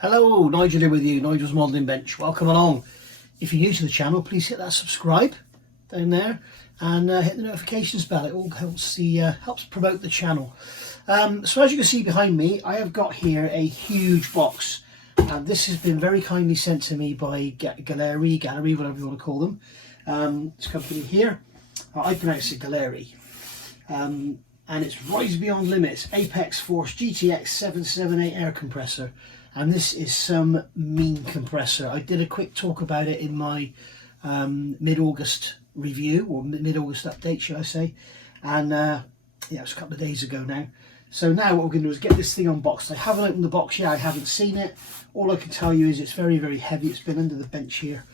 Hello, Nigel here with you, Nigel's Modelling Bench. Welcome along. If you're new to the channel, please hit that subscribe down there and hit the notifications bell. It all helps helps promote the channel. So as you can see behind me, I have got here a huge box. And this has been very kindly sent to me by Gaahleri, whatever you want to call them. This company here, I pronounce it Gaahleri. And it's Rise Beyond Limits Apex Force GTX 778 air compressor, and this is some mean compressor. I did a quick talk about it in my mid-August review, or mid-August update should I say, and yeah, it was a couple of days ago now. So now what we're going to do is get this thing unboxed. I haven't opened the box yet, I haven't seen it. All I can tell you is it's very, very heavy. It's been under the bench here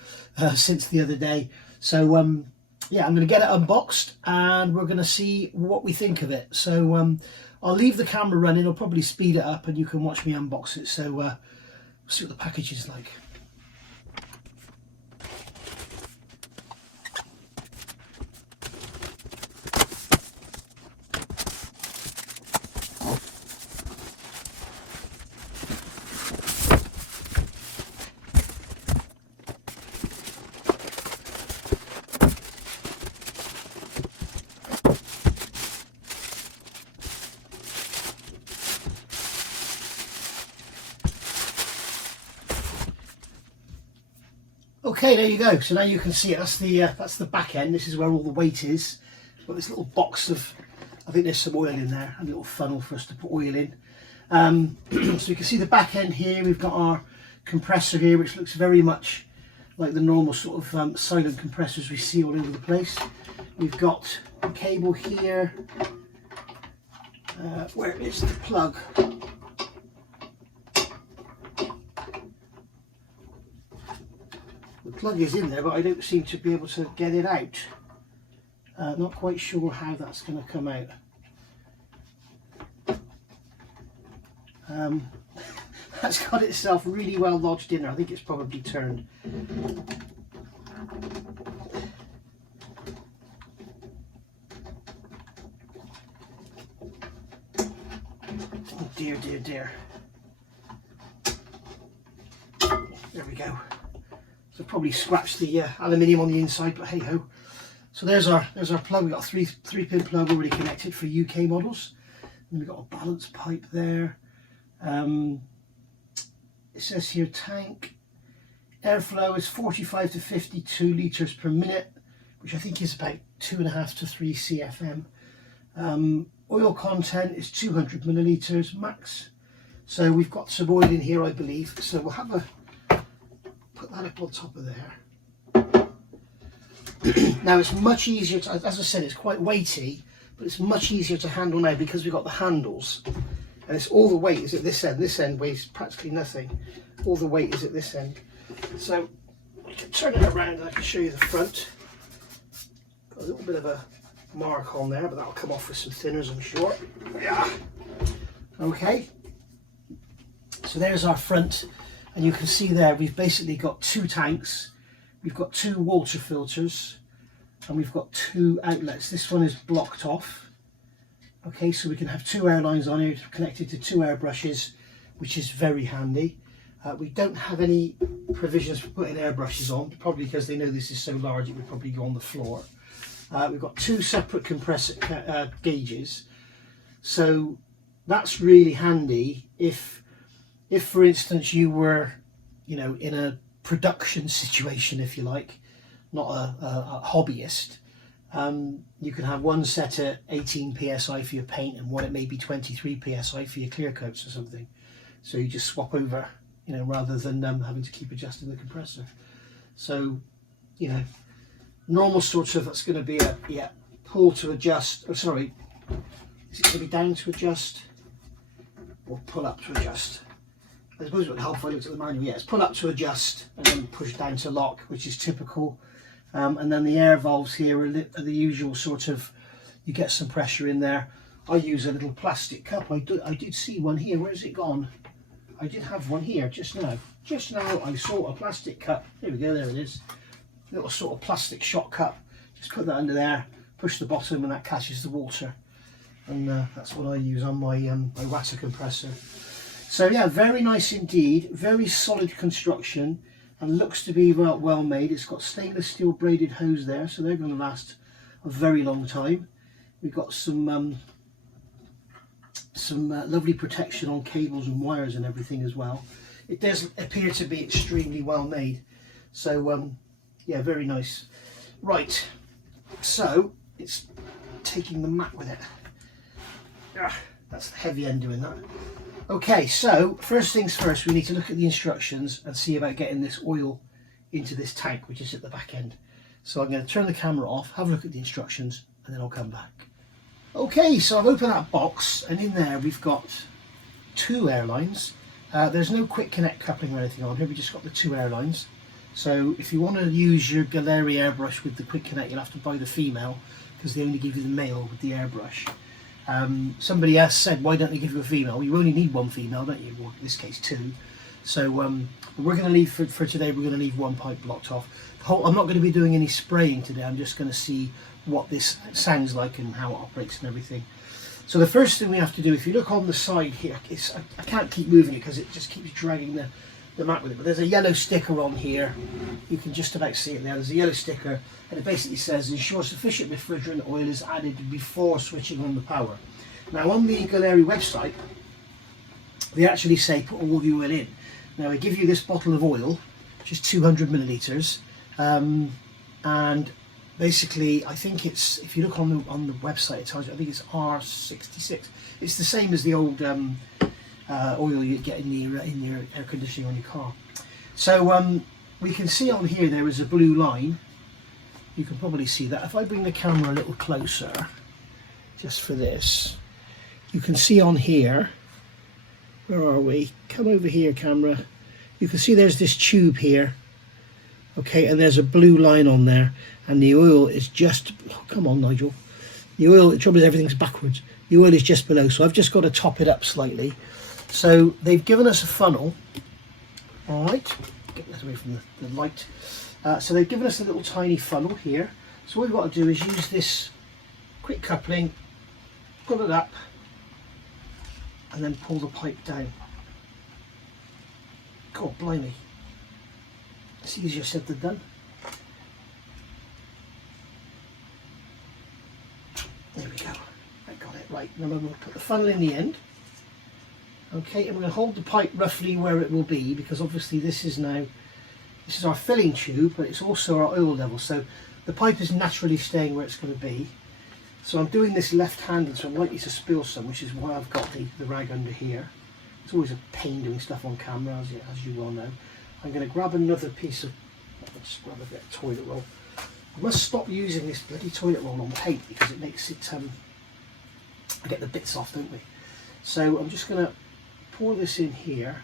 since the other day. So yeah, I'm going to get it unboxed and we're going to see what we think of it. So I'll leave the camera running. I'll probably speed it up and you can watch me unbox it. So we'll see what the package is like. Okay, there you go. So now you can see it. That's the back end. This is where all the weight is. It's got this little box of, I think there's some oil in there, a little funnel for us to put oil in. So you can see the back end here. We've got our compressor here, which looks very much like the normal sort of silent compressors we see all over the place. We've got a cable here. Where is the plug? The plug is in there, but I don't seem to be able to get it out. Not quite sure how that's going to come out. That's got itself really well lodged in there. I think it's probably turned. Oh dear, dear, dear. There we go. So probably scratched the aluminium on the inside, but hey ho. So there's our plug. We've got a three pin plug already connected for UK models. And we've got a balance pipe there. It says here tank airflow is 45 to 52 litres per minute, which I think is about 2.5 to 3 CFM. Oil content is 200 millilitres max. So we've got some oil in here, I believe. So we'll have a put that up on top of there. Now it's much easier to, as I said, it's quite weighty, but it's much easier to handle now because we've got the handles, and it's all the weight is at this end. This end weighs practically nothing. All the weight is at this end. So I can turn it around and I can show you the front. Got a little bit of a mark on there, but that'll come off with some thinners, I'm sure. Yeah. Okay. So there's our front. And you can see there we've basically got two tanks, we've got two water filters, and we've got two outlets. This one is blocked off. Okay, so we can have two air lines on here connected to two air brushes, which is very handy. We don't have any provisions for putting air brushes on, probably because they know this is so large it would probably go on the floor. We've got two separate compressor gauges, so that's really handy if for instance you were, you know, in a production situation, if you like, not a hobbyist, you can have one set at 18 psi for your paint and one at maybe 23 psi for your clear coats or something. So you just swap over, you know, rather than having to keep adjusting the compressor. So, you know, normal sorts of, that's going to be a, yeah, pull to adjust, oh sorry, is it going to be down to adjust or pull up to adjust? I suppose it would help if I looked at the manual. Yeah, it's pull up to adjust and then push down to lock, which is typical. And then the air valves here are the usual sort of, you get some pressure in there. I use a little plastic cup. I did see one here. Where's it gone? I did have one here just now. Just now I saw a plastic cup. There we go, there it is. A little sort of plastic shot cup. Just put that under there, push the bottom and that catches the water. And that's what I use on my, my water compressor. So yeah, very nice indeed, very solid construction, and looks to be well made. It's got stainless steel braided hose there, so they're going to last a very long time. We've got some lovely protection on cables and wires and everything as well. It does appear to be extremely well made. So yeah, very nice. Right, so it's taking the mat with it. That's the heavy end doing that. Okay, so first things first, we need to look at the instructions and see about getting this oil into this tank, which is at the back end. So I'm going to turn the camera off, have a look at the instructions, and then I'll come back. Okay, so I've opened that box, and in there we've got 2 airlines. There's no quick connect coupling or anything on here, we've just got the 2 airlines. So if you want to use your Gaahleri airbrush with the quick connect, you'll have to buy the female, because they only give you the male with the airbrush. Somebody else said, why don't they give you a female? You only need 1 female, don't you? Well, in this case 2. So we're going to leave for today, we're going to leave 1 pipe blocked off. I'm not going to be doing any spraying today, I'm just going to see what this sounds like and how it operates and everything. So the first thing we have to do, if you look on the side here, I can't keep moving it because it just keeps dragging the mat with it, but there's a yellow sticker on here. You can just about see it there. There's a yellow sticker, and it basically says ensure sufficient refrigerant oil is added before switching on the power. Now on the Gaahleri website, they actually say put all the oil in. Now they give you this bottle of oil, which is 200 millilitres, and basically I think it's, if you look on the website, it tells you, I think it's R66. It's the same as the old oil you get in your air conditioning on your car. So we can see on here there is a blue line. You can probably see that. If I bring the camera a little closer, just for this, you can see on here, where are we? Come over here, camera. You can see there's this tube here, okay, and there's a blue line on there, and the oil is just, oh, come on Nigel, the oil, the trouble is everything's backwards, the oil is just below, so I've just got to top it up slightly. So they've given us a funnel, all right, get that away from the light. So they've given us a little tiny funnel here, so what we've got to do is use this quick coupling, pull it up, and then pull the pipe down. God blimey, it's easier said than done. There we go, I got it right. Now I'm going to put the funnel in the end. Okay, and we're going to hold the pipe roughly where it will be, because obviously this is our filling tube, but it's also our oil level, so the pipe is naturally staying where it's going to be. So I'm doing this left-handed, so I'm likely to spill some, which is why I've got the rag under here. It's always a pain doing stuff on camera, as you well know. I'm going to grab another piece of, let's grab a bit of toilet roll. I must stop using this bloody toilet roll on paint because it makes it, I get the bits off, don't we? So I'm just going to pour this in here.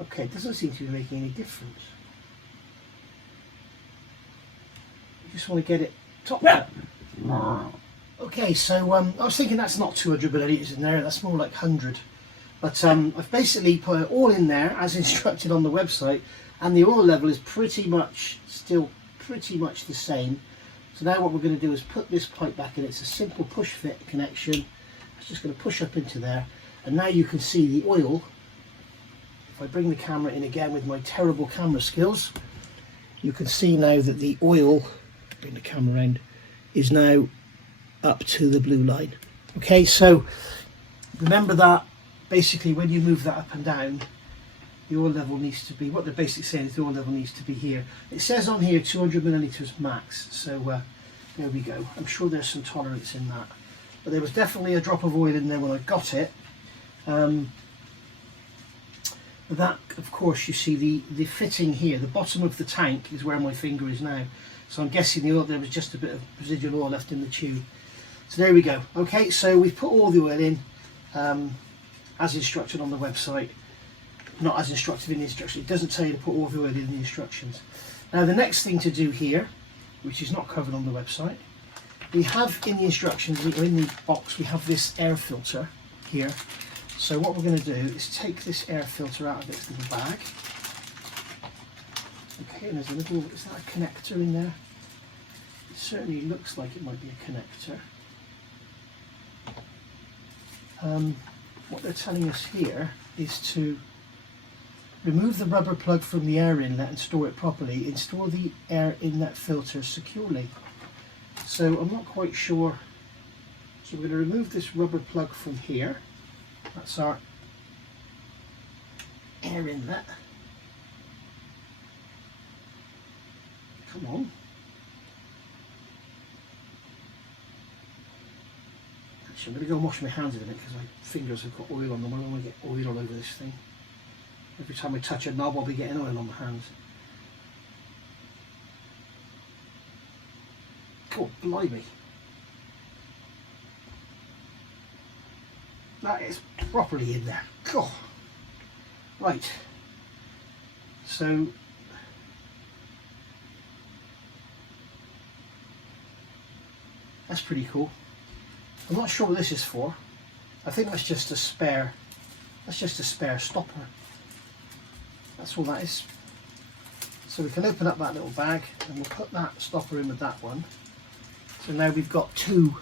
Okay, it doesn't seem to be making any difference. I just want to get it topped up. Okay, so I was thinking that's not 200 millilitres in there, that's more like 100. But I've basically put it all in there as instructed on the website, and the oil level is still pretty much the same. So now what we're going to do is put this pipe back in. It's a simple push fit connection. It's just going to push up into there, and now you can see the oil. If I bring the camera in again with my terrible camera skills, you can see now that the oil, bring the camera in, is now up to the blue line. Okay, so remember that basically when you move that up and down, the oil level needs to be, what they're basically saying is the oil level needs to be here. It says on here 200 millilitres max, so there we go. I'm sure there's some tolerance in that. But there was definitely a drop of oil in there when I got it. That, of course, you see the fitting here, the bottom of the tank is where my finger is now. So I'm guessing there was just a bit of residual oil left in the tube. So there we go. Okay, so we've put all the oil in as instructed on the website. Not as instructed in the instructions. It doesn't tell you to put all the oil in the instructions. Now the next thing to do here, which is not covered on the website, we have in the instructions, or in the box, we have this air filter here. So what we're going to do is take this air filter out of its little bag. Okay, and there's a little, is that a connector in there? It certainly looks like it might be a connector. What they're telling us here is to remove the rubber plug from the air inlet and store it properly, and store the air inlet filter securely. So I'm not quite sure. So we're going to remove this rubber plug from here. That's our air inlet. Come on. Actually, I'm going to go and wash my hands in a minute because my fingers have got oil on them. I don't want to get oil all over this thing. Every time I touch a knob, I'll be getting oil on my hands. God, blimey. That is properly in there. God. Right. So that's pretty cool. I'm not sure what this is for. I think that's just a spare. That's just a spare stopper. That's all that is. So we can open up that little bag and we'll put that stopper in with that one. So now we've got two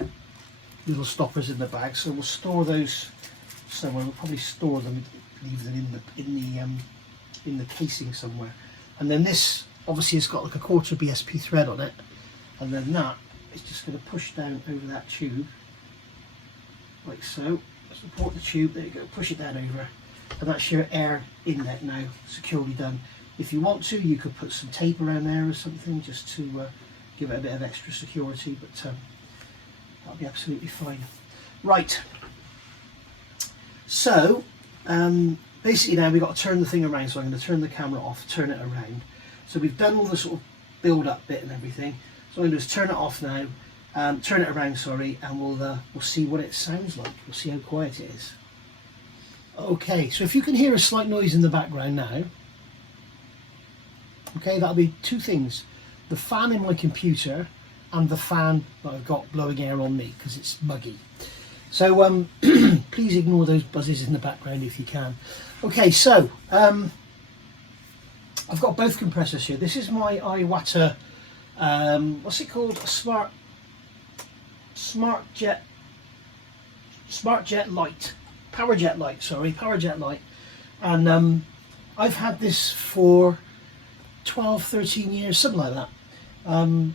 little stoppers in the bag. So we'll store those somewhere. We'll probably store them, leave them in the casing somewhere. And then this obviously has got like a 1/4 BSP thread on it, and then that is just going to push down over that tube like so. Support the tube. There you go. Push it down over. And that's your air inlet now, securely done. If you want to, you could put some tape around there or something just to give it a bit of extra security, but that'll be absolutely fine. Right, so basically now we've got to turn the thing around, so I'm going to turn the camera off, turn it around. So we've done all the sort of build up bit and everything, so I'm going to just turn it off now, turn it around, sorry, and we'll see what it sounds like. We'll see how quiet it is. Okay, so if you can hear a slight noise in the background now, okay, that'll be two things: the fan in my computer and the fan that I've got blowing air on me because it's muggy. So please ignore those buzzes in the background if you can. Okay, so I've got both compressors here. This is my Iwata, what's it called? A Smart Jet Light. Power Jet Light, and I've had this for 12-13 years, something like that, and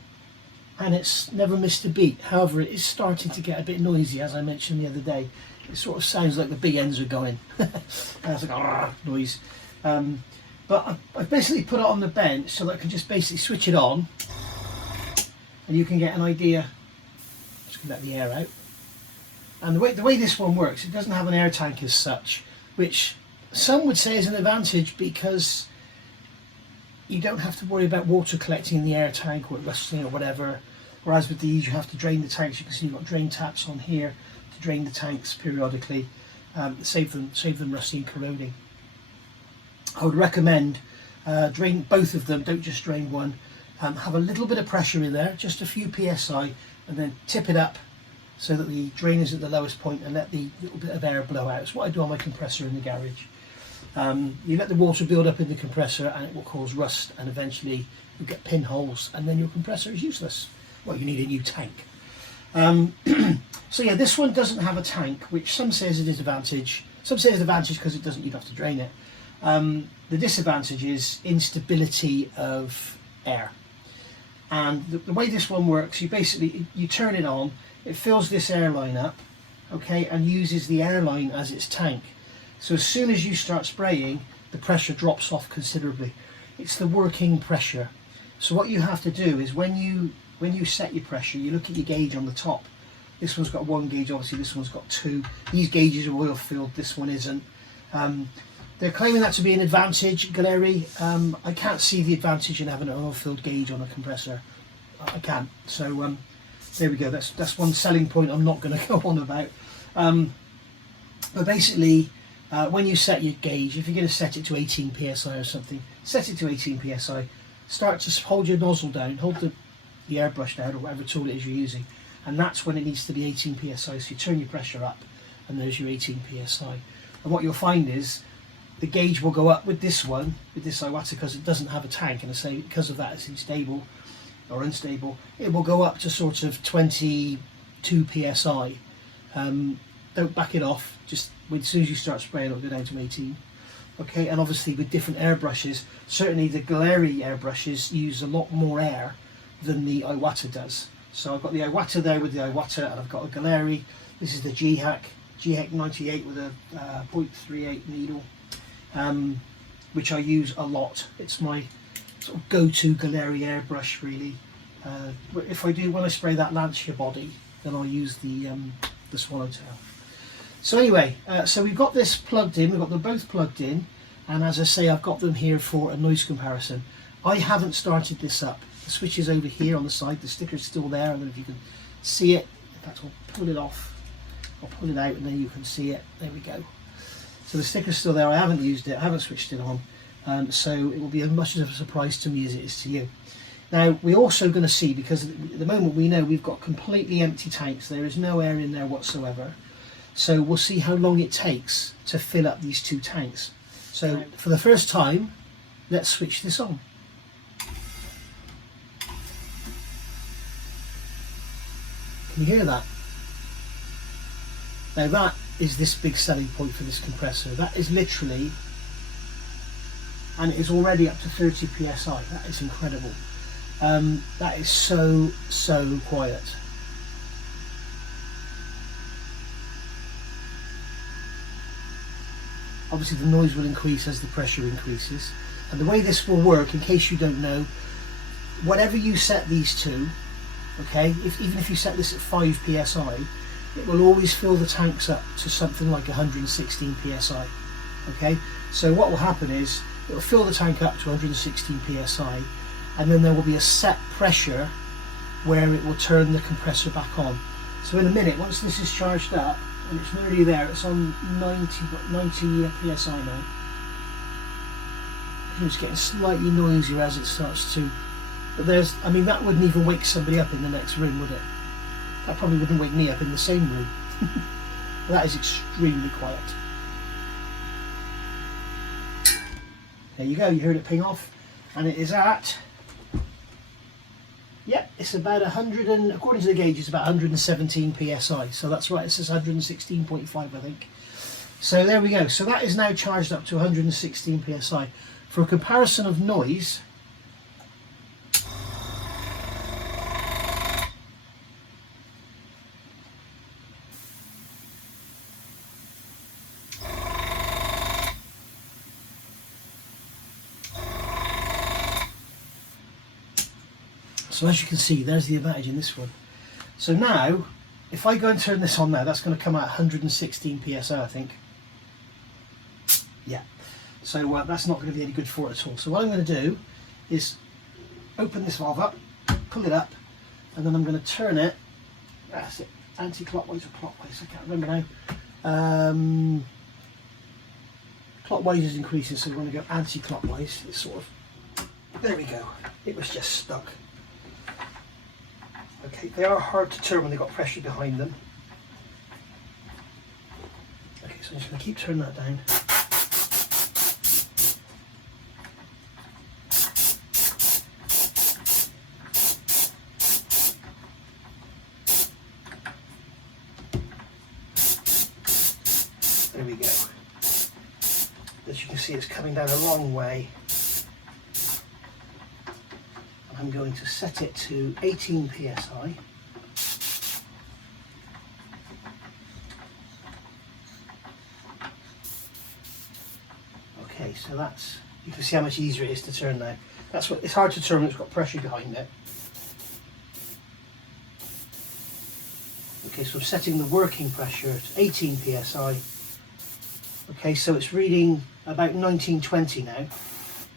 it's never missed a beat. However, it is starting to get a bit noisy, as I mentioned the other day. It sort of sounds like the big ends are going. It's like a noise, but I've basically put it on the bench so that I can just basically switch it on and you can get an idea. Just gonna let the air out. And the way this one works, it doesn't have an air tank as such, which some would say is an advantage because you don't have to worry about water collecting in the air tank or rusting or whatever. Whereas with these, you have to drain the tanks. You can see you've got drain taps on here to drain the tanks periodically, save them rusting and corroding. I would recommend drain both of them. Don't just drain one. Have a little bit of pressure in there, just a few psi, and then tip it up so that the drain is at the lowest point and let the little bit of air blow out. It's what I do on my compressor in the garage. You let the water build up in the compressor and it will cause rust, and eventually you get pinholes and then your compressor is useless. Well, you need a new tank. So yeah, this one doesn't have a tank, which some say is a disadvantage. Some say it's an advantage because it doesn't, you'd have to drain it. The disadvantage is instability of air. And the way this one works, you turn it on, it fills this airline up, okay, and uses the airline as its tank. So as soon as you start spraying, the pressure drops off considerably. It's the working pressure. So what you have to do is when you set your pressure, you look at your gauge on the top. This one's got 1 gauge, obviously this one's got 2. These gauges are oil filled, this one isn't. They're claiming that to be an advantage, Gaahleri. I can't see the advantage in having an oil filled gauge on a compressor. I can't. So there we go. That's one selling point I'm not going to go on about. But basically, when you set your gauge, if you're going to set it to 18 psi or something, set it to 18 psi. Start to hold your nozzle down, hold the airbrush down or whatever tool it is you're using, and that's when it needs to be 18 psi. So you turn your pressure up, and there's your 18 psi. And what you'll find is the gauge will go up with this one, with this Iwata, because it doesn't have a tank, and I say because of that it's unstable or unstable. It will go up to sort of 22 psi. Don't back it off, just as soon as you start spraying it'll go down to 18. Okay, and obviously with different airbrushes, certainly the Gaahleri airbrushes use a lot more air than the Iwata does. So I've got the Iwata there with the Iwata, and I've got a Gaahleri. This is the Gaahleri 98 with a 0.38 needle, which I use a lot. It's my sort of go-to Gaahleri airbrush really. When I spray that Lancia body, then I'll use the Swallowtail. So anyway, so we've got this plugged in, we've got them both plugged in, and as I say, I've got them here for a noise comparison. I haven't started this up. The switch is over here on the side, the sticker's still there. I don't know if you can see it. In fact, I'll pull it off. I'll pull it out and then you can see it. There we go. So the sticker's still there. I haven't used it, I haven't switched it on. So it will be as much of a surprise to me as it is to you. Now, we're also going to see, because at the moment we know we've got completely empty tanks. There is no air in there whatsoever. So we'll see how long it takes to fill up these two tanks. So for the first time, let's switch this on. Can you hear that? Now that is this big selling point for this compressor. That is literally, and it is already up to 30 psi. That is incredible. That is so quiet. Obviously the noise will increase as the pressure increases, and the way this will work, in case you don't know, whatever you set these to, okay, even if you set this at 5 psi, it will always fill the tanks up to something like 116 psi. Okay, so what will happen is it will fill the tank up to 116 psi, and then there will be a set pressure where it will turn the compressor back on. So in a minute, once this is charged up, and it's nearly there, it's on 90 psi now. It's getting slightly noisier as it starts to, but I mean, that wouldn't even wake somebody up in the next room, would it? That probably wouldn't wake me up in the same room. That is extremely quiet. There you go, you heard it ping off, and it is at, yep, it's about 100, and according to the gauge, it's about 117 psi. So that's right, it says 116.5, I think. So there we go. So that is now charged up to 116 psi. For a comparison of noise, so as you can see, there's the advantage in this one. So now, if I go and turn this on now, that's going to come out 116 psi, I think. Yeah. So that's not going to be any good for it at all. So what I'm going to do is open this valve up, pull it up, and then I'm going to turn it. That's it. Anti-clockwise or clockwise? I can't remember now. Clockwise is increasing, so we're going to go anti-clockwise. It's sort of. There we go. It was just stuck. Okay, they are hard to turn when they've got pressure behind them. Okay, so I'm just going to keep turning that down. There we go. As you can see, it's coming down a long way. I'm going to set it to 18 psi. Okay, so that's, you can see how much easier it is to turn now. That's what, it's hard to turn when it's got pressure behind it. Okay, so I'm setting the working pressure to 18 psi. Okay, so it's reading about 1920 now.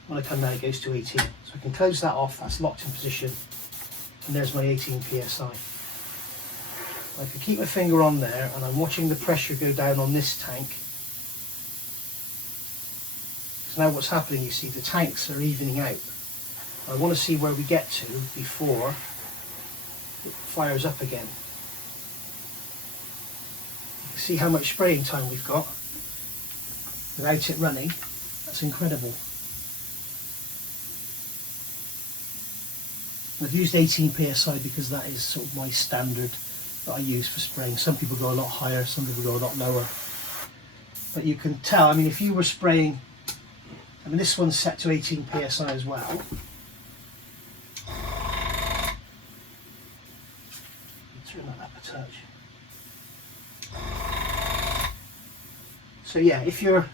When I come down, it goes to 18. So I can close that off, that's locked in position. And there's my 18 psi. I can keep my finger on there, and I'm watching the pressure go down on this tank. So now what's happening, you see, the tanks are evening out. I want to see where we get to before it fires up again. You can see how much spraying time we've got. without it running. That's incredible. I've used 18 psi because that is sort of my standard that I use for spraying. Some people go a lot higher, some people go a lot lower. But you can tell, I mean, if you were spraying, I mean, this one's set to 18 psi as well. Turn that up a touch. So yeah, if your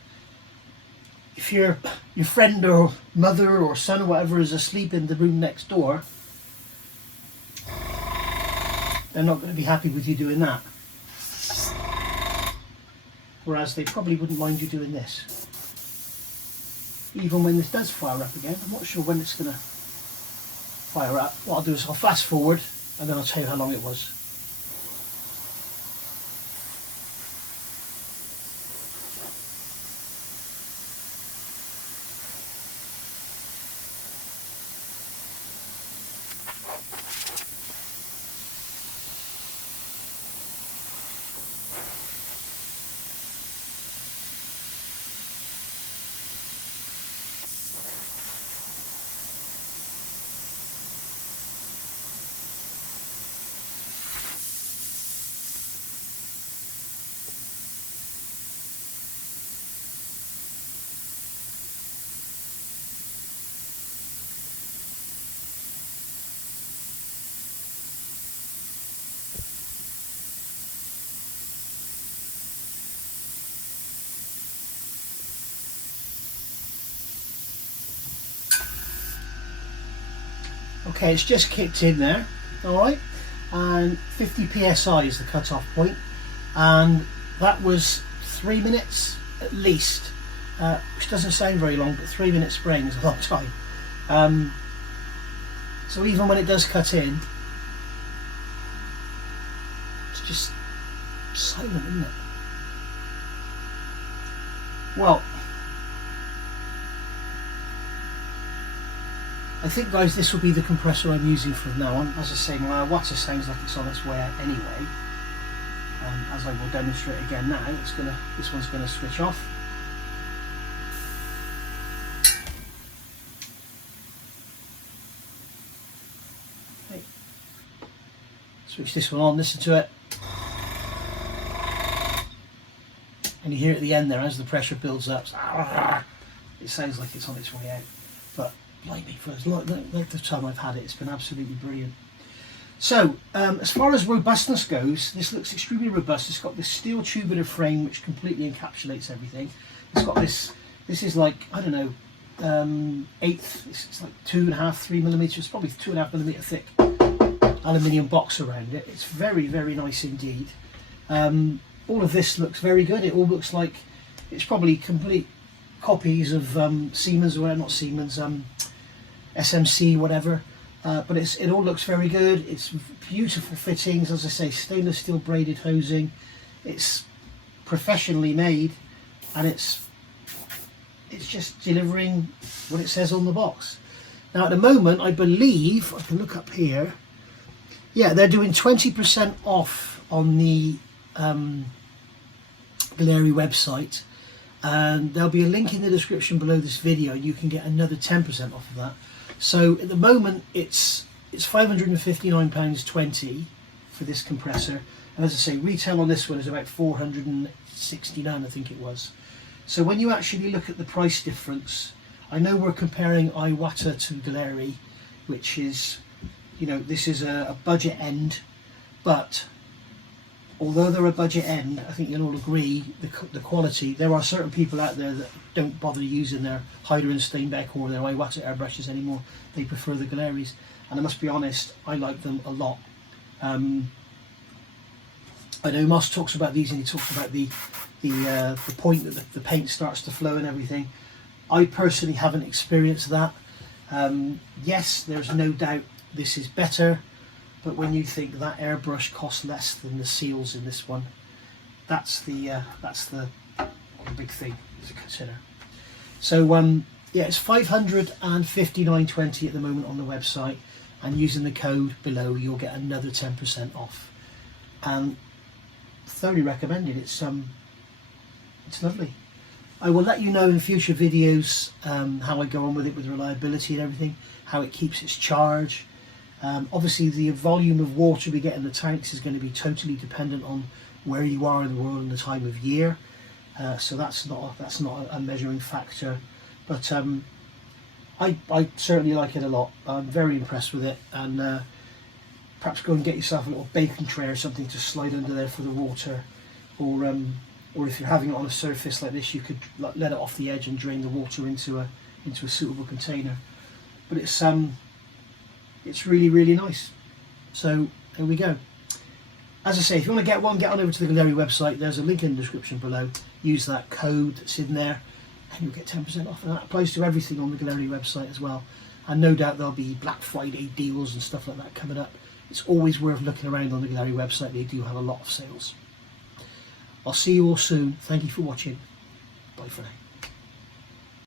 friend or mother or son or whatever is asleep in the room next door, they're not going to be happy with you doing that. Whereas they probably wouldn't mind you doing this. Even when this does fire up again, I'm not sure when it's going to fire up. What I'll do is I'll fast forward and then I'll tell you how long it was. Okay, it's just kicked in there, alright, and 50 psi is the cut-off point, and that was 3 minutes at least, which doesn't sound very long, but 3 minutes spraying is a long time. So even when it does cut in, it's just silent, isn't it? Well, I think, guys, this will be the compressor I'm using from now on. As I say, my water sounds like it's on its way out anyway. As I will demonstrate again now, this one's going to switch off. Okay. Switch this one on, listen to it. And you hear at the end there, as the pressure builds up, it sounds like it's on its way out. But blimey, for as long length of time I've had it, it's been absolutely brilliant. So, as far as robustness goes, this looks extremely robust. It's got this steel tubular frame which completely encapsulates everything. It's got this is like, I don't know, it's like 2.5, 3 millimeters, it's probably 2.5 millimeter thick aluminium box around it. It's very, very nice indeed. All of this looks very good. It all looks like it's probably complete copies of Siemens, or not Siemens, SMC, whatever. But it all looks very good. It's beautiful fittings, as I say, stainless steel braided hosing. It's professionally made, and it's just delivering what it says on the box. Now at the moment, I believe, I can look up here, yeah, they're doing 20% off on the Gaahleri website, and there'll be a link in the description below this video, and you can get another 10% off of that. So at the moment it's £559.20 for this compressor, and as I say, retail on this one is about £469, I think it was. So when you actually look at the price difference, I know we're comparing Iwata to Gaahleri, which is, you know, this is a budget end, but although they're a budget end, I think you'll all agree the quality. There are certain people out there that don't bother using their Hyder and Steinbeck or their Iwata airbrushes anymore. They prefer the Gaahleris, and I must be honest, I like them a lot. I know Moss talks about these, and he talks about the point that the paint starts to flow and everything. I personally haven't experienced that. Yes, there's no doubt this is better. But when you think that airbrush costs less than the seals in this one, that's the big thing to consider. So yeah, it's $559.20 at the moment on the website, and using the code below you'll get another 10% off. And thoroughly recommended. It's lovely. I will let you know in future videos how I go on with it, with reliability and everything, how it keeps its charge. Obviously the volume of water we get in the tanks is going to be totally dependent on where you are in the world and the time of year, so that's not a measuring factor, but I certainly like it a lot. I'm very impressed with it, and perhaps go and get yourself a little baking tray or something to slide under there for the water, or if you're having it on a surface like this, you could let it off the edge and drain the water into a suitable container. But it's really nice. So there we go. As I say, if you want to get one, get on over to the Gaahleri website. There's a link in the description below. Use that code that's in there and you'll get 10% off, and that applies to everything on the Gaahleri website as well. And no doubt there'll be Black Friday deals and stuff like that coming up. It's always worth looking around on the Gaahleri website. They do have a lot of sales. I'll see you all soon. Thank you for watching. Bye for now.